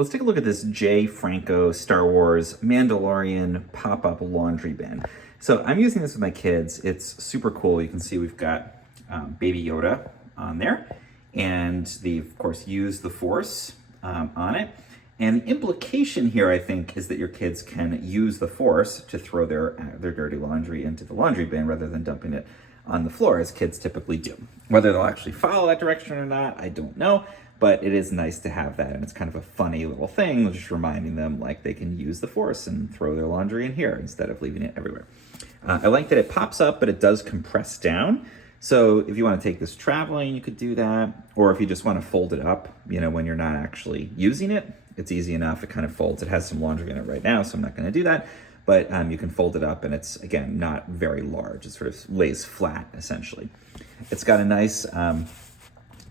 Let's take a look at this Jay Franco Star Wars Mandalorian pop-up laundry bin. So I'm using this with my kids. It's super cool. You can see we've got Baby Yoda on there, and they've, of course, used the Force on it. And the implication here, I think, is that your kids can use the Force to throw their dirty laundry into the laundry bin rather than dumping it on the floor, as kids typically do. Whether they'll actually follow that direction or not, I don't know, but it is nice to have that, and it's kind of a funny little thing, just reminding them like they can use the Force and throw their laundry in here instead of leaving it everywhere. I like that it pops up, but it does compress down. So if you want to take this traveling, you could do that. Or if you just want to fold it up, when you're not actually using it, it's easy enough. It kind of folds. It has some laundry in it right now, so I'm not going to do that. But you can fold it up, and it's, again, not very large. It sort of lays flat, essentially. It's got a nice,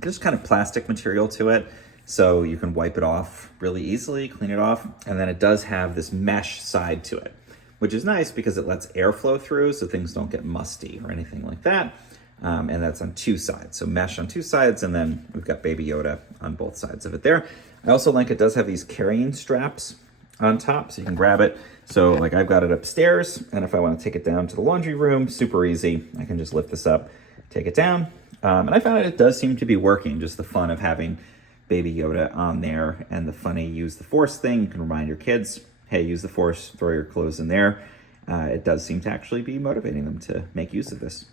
just kind of plastic material to it, so you can wipe it off really easily, clean it off. And then it does have this mesh side to it, which is nice because it lets air flow through so things don't get musty or anything like that. And that's on two sides. So mesh on two sides, and then we've got Baby Yoda on both sides of it there. I also like it does have these carrying straps on top, so you can grab it. So like I've got it upstairs, and if I want to take it down to the laundry room, super easy. I can just lift this up, take it down. And I found it does seem to be working, just the fun of having Baby Yoda on there and the funny use the Force thing. You can remind your kids, hey, use the Force, throw your clothes in there. It does seem to actually be motivating them to make use of this.